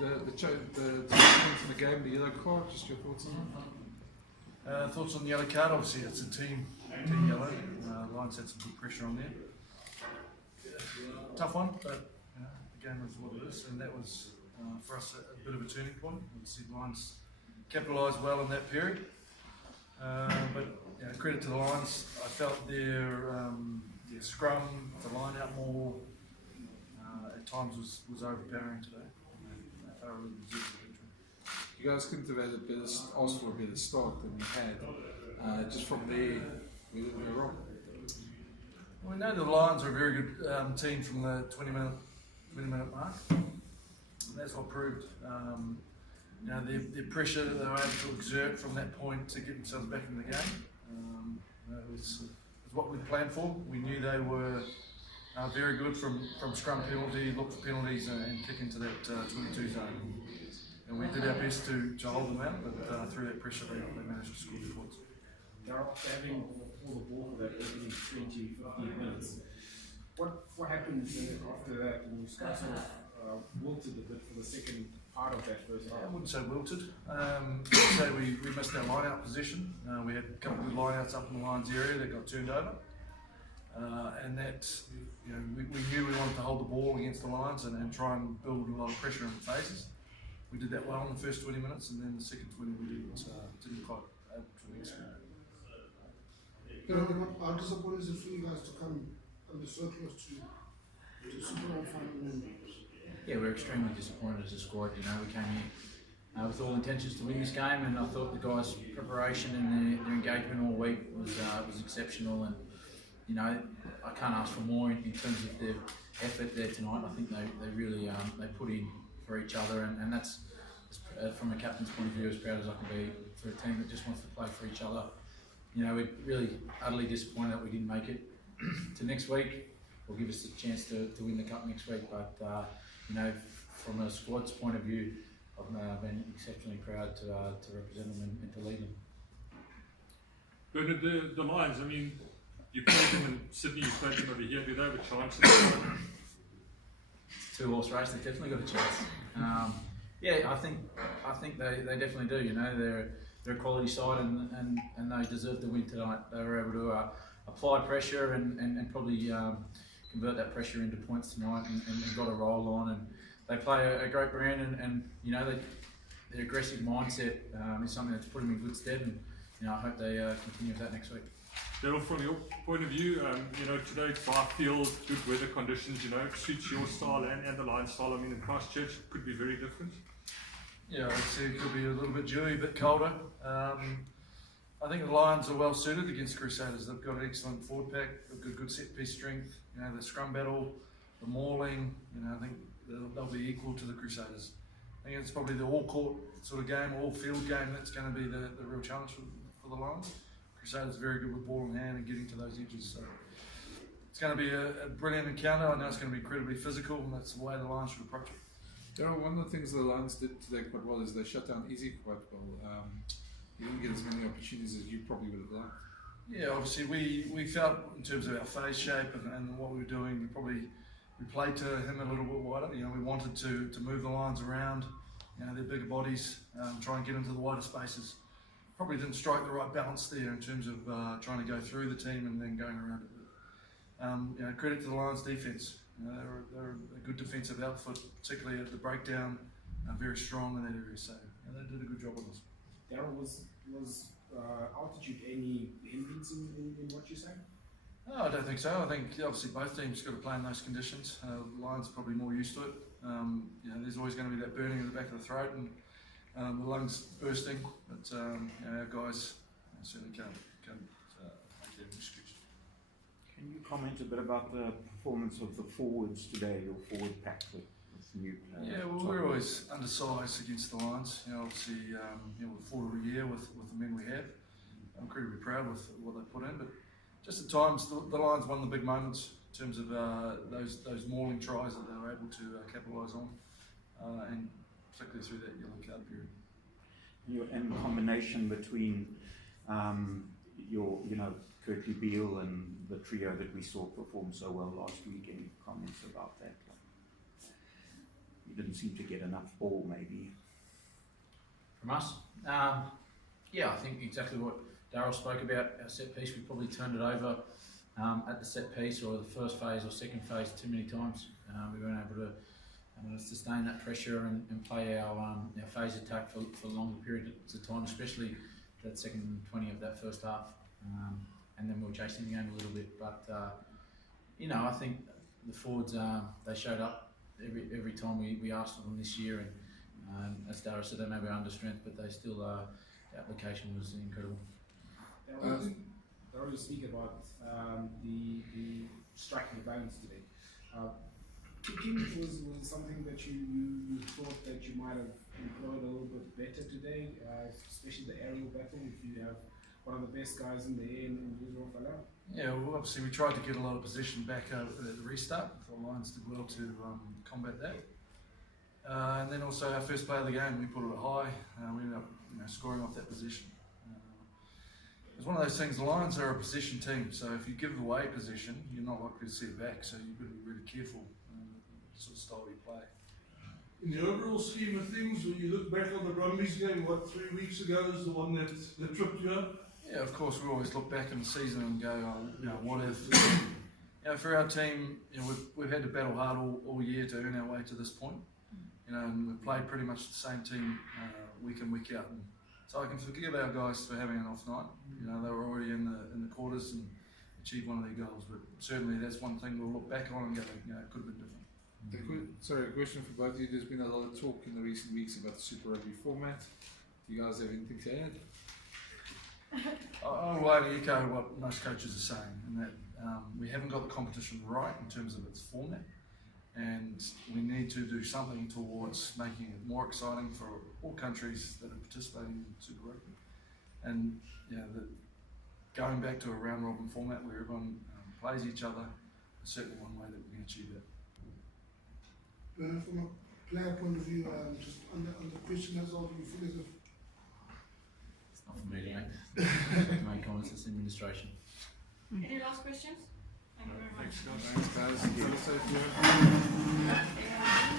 The difference in the game, the yellow card, just your thoughts on that? Thoughts on the yellow card? Obviously, it's a team yellow. Lions had some good pressure on there. Tough one, but the game is what it is, and that was for us a bit of a turning point. Obviously, the Lions capitalised well in that period. But credit to the Lions. I felt their scrum, the line out more, at times was overpowering today. They thoroughly deserved the victory. You guys couldn't have had asked for a better start than you had. Just from there, we didn't go wrong. Well, we know the Lions are a very good team from the 20-minute mark. And that's what proved. Their pressure that they were able to exert from that point to get themselves back in the game. It was what we'd planned for. We knew they were very good from scrum penalty, look for penalties and kick into that 22 zone. And we did our best to hold them out, but through that pressure they managed to score the points. Daryl, having all the ball for that opening 20-15 minutes, what happened after that? And you sort of wilted a bit for the second part of that first half? I wouldn't say wilted. I'd say we missed our line-out position. We had a couple of good line-outs up in the Lions area that got turned over. And that, we knew we wanted to hold the ball against the Lions and try and build a lot of pressure in the faces. We did that well in the first 20 minutes, and then the second 20 we didn't quite able to execute. How disappointing is it for you guys to come under so close to Super Bowl final? Yeah, we're extremely disappointed as a squad. We came here with all intentions to win this game, and I thought the guys' preparation and their engagement all week was exceptional. And I can't ask for more in terms of their effort there tonight. I think they really they put in for each other, and that's from a captain's point of view, as proud as I can be for a team that just wants to play for each other. We're really utterly disappointed that we didn't make it to next week. Will give us a chance to win the cup next week, but from a squad's point of view, I've been exceptionally proud to represent them and to lead them. Bernard, the Lions, you played them in Sydney, you played them over here. Do they have a chance? Two-horse race, they've definitely got a chance. I think they definitely do. They're a quality side, and they deserve to win tonight. They were able to apply pressure and probably convert that pressure into points tonight, and got a roll on. And they play a great brand, and their aggressive mindset is something that's put them in good stead. And I hope they continue with that next week. Daryl, from your point of view, today it's by field, good weather conditions, suits your style and the Lions style. In Christchurch it could be very different. Yeah, I'd say it could be a little bit dewy, a bit colder. I think the Lions are well suited against Crusaders. They've got an excellent forward pack, they've got good set piece strength. The scrum battle, the mauling. I think they'll be equal to the Crusaders. I think it's probably the all court sort of game, all field game that's going to be the real challenge for the Lions. Crusaders are very good with ball in hand and getting to those edges. So it's going to be a brilliant encounter. I know it's going to be incredibly physical, and that's the way the Lions should approach it. Daryl, one of the things the Lions did today quite well is they shut down Easy quite well. You didn't get as many opportunities as you probably would have liked. Yeah, obviously we felt in terms of our phase shape and what we were doing, we played to him a little bit wider. We wanted to move the Lions around, their bigger bodies, try and get into the wider spaces. Probably didn't strike the right balance there in terms of trying to go through the team and then going around it. Credit to the Lions defence. They're a good defensive outfit, particularly at the breakdown, very strong in that area. So they did a good job on us. Daryl, was altitude any hindrance in what you're saying? No, I don't think so. I think obviously both teams got to play in those conditions. The Lions are probably more used to it. There's always going to be that burning in the back of the throat and the lungs bursting, but our guys certainly can't make their excuse. Can you comment a bit about the performance of the forwards today, your forward pack with new players? Yeah, well, we're always undersized against the Lions. Obviously, we're forward every year with the men we have. I'm incredibly proud with what they put in, but just at times the Lions won the big moments in terms of those mauling tries that they were able to capitalise on, and particularly through that yellow card period. And combination between Kirkley Beale and the trio that we saw perform so well last week. Any comments about that? you didn't seem to get enough ball maybe. From us, yeah, I think exactly what Daryl spoke about. Our set piece, we probably turned it over at the set piece or the first phase or second phase too many times. We weren't able to sustain that pressure and play our phase attack for longer periods of time, especially that second 20 of that first half. And then we were chasing the game a little bit. But, I think the forwards, they showed up every time we asked of them this year. And as Daryl said, they may be under strength, but they still, the application was incredible. Daryl, you speak about the striking balance today. Kicking was something that you thought that you might have employed a little bit better today, especially the aerial battle. If you have one of the best guys in the air in Waratahs. Yeah, well, obviously we tried to get a lot of possession back at the restart. The Lions did well to combat that. And then also our first play of the game, we put it high. We ended up scoring off that position. It's one of those things, the Lions are a possession team, so if you give away possession, you're not likely to see it back, so you've got to be really careful the sort of style you play. In the overall scheme of things, when you look back on the Brumbies game, 3 weeks ago is the one that tripped you up? Yeah, of course, we always look back in the season and go, what if? For our team, we've had to battle hard all year to earn our way to this point. And we've played pretty much the same team week in, week out. And so I can forgive our guys for having an off night. They were already in the quarters and achieved one of their goals. But certainly that's one thing we'll look back on and go, it could have been different. Sorry, a question for both of you. There's been a lot of talk in the recent weeks about the Super Rugby format. Do you guys have anything to add? I will echo what most coaches are saying, and that we haven't got the competition right in terms of its format, and we need to do something towards making it more exciting for all countries that are participating in Super Rugby. And going back to a round robin format where everyone plays each other is certainly one way that we can achieve that. From a player point of view, just on the question as well, do you feel as if It's not for me to make comments, it's administration. Any last questions? Thank you very much. Thanks, guys. Thanks, guys.